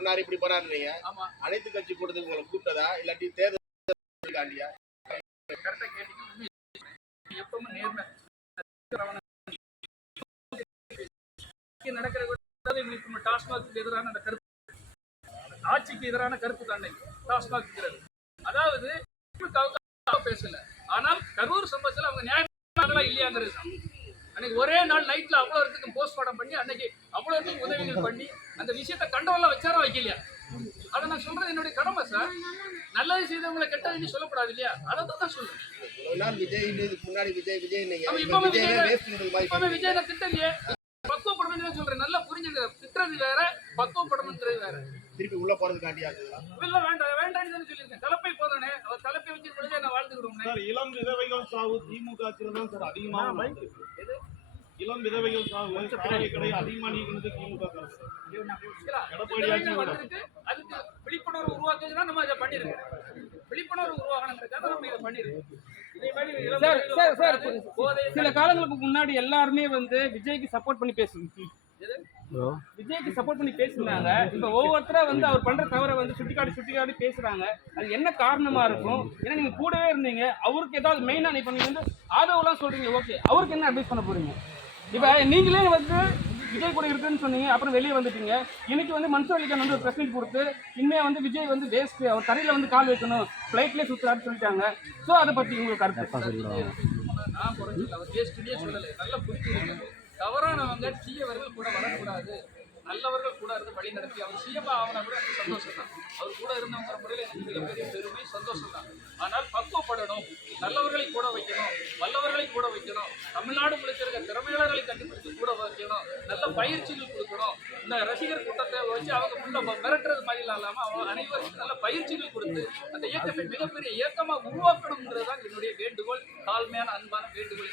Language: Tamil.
பண்ணாரு இப்படி பண்ணாருன்னீங்க. ஆமா, அனைத்து கட்சி கூட்டத்துக்கு உங்களை கூப்பிட்டதா இல்லாட்டி தேர்தல் காண்டியா? கரெக்டா கேட்டீங்க. உண்மை எப்பவுமே நேர்மை நடக்கிற டாஸ்மாக் எதிரான அந்த கருத்து, ஆட்சிக்கு எதிரான கருத்து தான் டாஸ்மாக் அதாவது பேசல. ஆனால் கரூர் சம்பவத்தில் அவங்க நியாயமா இல்லையாங்கிறது அன்னைக்கு ஒரே நாள் நைட்ல அவ்வளவு இடத்துக்கு போஸ்ட்மார்ட்டம் பண்ணி அன்னைக்கு அவ்வளவு இடத்துக்கு உதவிகள் பண்ணி அந்த விஷயத்தை கண்டவெல்லாம் வச்சாரா வைக்கலையா? அதை நான் சொல்றது என்னுடைய கடமை சார். நல்லது செய்தவங்களை கெட்டதுன்னு சொல்லக்கூடாது இல்லையா? அதை தான் சொல்றேன். முன்னாடி விஜய் விஜய் நான் திட்டலையே, பக்குவப்படணும் சொல்றேன். நல்லா புரிஞ்சுங்க, திட்டுறது வேற, பக்குவப்படணுங்கிறது வேற. திருப்பி உள்ள போறது காட்டியா? இல்ல வேண்டாம் வேண்டாம்னு சொல்லியிருக்கேன். தலைப்பை போதானே, அவர் தலைப்பை வச்சு பொழுதே நான் வாழ்ந்துக்கிடுவோம். இளம் விதவைகள் சாவு திமுக தான் சார் அதிகமாக இளம் விதவைகள் சாவு கடை அதிகமாக நீக்கினது திமுக. அதுக்கு விழிப்புணர்வு உருவாக்குறதுதான் நம்ம இதை பண்ணிருக்கோம். விழிப்புணர்வு உருவாகணுங்கிறதுக்காக நம்ம இதை பண்ணிருக்கோம். சில காலங்களுக்கு முன்னாடி எல்லாருமே விஜய்க்கு சப்போர்ட் பண்ணி விஜய்க்கு சப்போர்ட் பண்ணி பேசுனாங்க. இப்ப ஒவ்வொருத்தரா அவர் பண்ற தவறை சுட்டிக்காட்டி பேசுறாங்க. அது என்ன காரணமா இருக்கும்? ஏன்னா நீங்க கூடவே இருந்தீங்க. அவருக்கு ஏதாவது மெயினா இப்ப நீங்க ஆதரவுலாம் சொல்றீங்க, ஓகே, அவருக்கு என்ன அட்வைஸ் பண்ண போறீங்க? இப்ப நீங்களே விஜய் கூட இருக்குன்னு சொன்னீங்க, அப்புறம் வெளியே வந்துட்டீங்க. இன்னைக்கு மன்சூர் அலிகான் ஒரு பிரஸ் மீட் கொடுத்து இனிமே விஜய் வேஸ்ட், அவர் தரையில கால் வைக்கணும், பிளைட்லேயே சுற்றுறாருன்னு சொல்லிட்டாங்க. ஸோ அதை பத்தி உங்களுக்கு கருத்து? நான் குறைஞ்சு அவர் வேஸ்ட்னே சொல்லலை, நல்லா புரிஞ்சுருக்கேன். தவறானவங்க தீயவர்கள் கூட வரக்கூடாது, நல்லவர்கள் கூட இருந்து வழி நடத்தி அவர் சிஎம்மா ஆகினா கூட எனக்கு சந்தோஷம் தான். அவர் கூட இருந்தவங்கிற முறையில் எனக்கு மிகப்பெரிய பெருமை, சந்தோஷம் தான். ஆனால் பக்குவப்படணும், நல்லவர்களை கூட வைக்கணும், வல்லவர்களை கூட வைக்கணும், தமிழ்நாடு முழுக்க இருக்க திறமையாளர்களை கண்டுபிடித்து கூட வைக்கணும், நல்ல பயிற்சிகள் கொடுக்கணும். இந்த ரசிகர் கூட்டத்தை வச்சு அவங்க முன்ன மிரட்டுறது மாதிரி இல்லாமல் அவங்க அனைவருக்கும் நல்ல பயிற்சிகள் கொடுத்து அந்த இயக்கத்தை மிகப்பெரிய இயக்கமாக உருவாக்கணுங்கிறது தான் என்னுடைய வேண்டுகோள், தாழ்மையான அன்பான வேண்டுகோள்.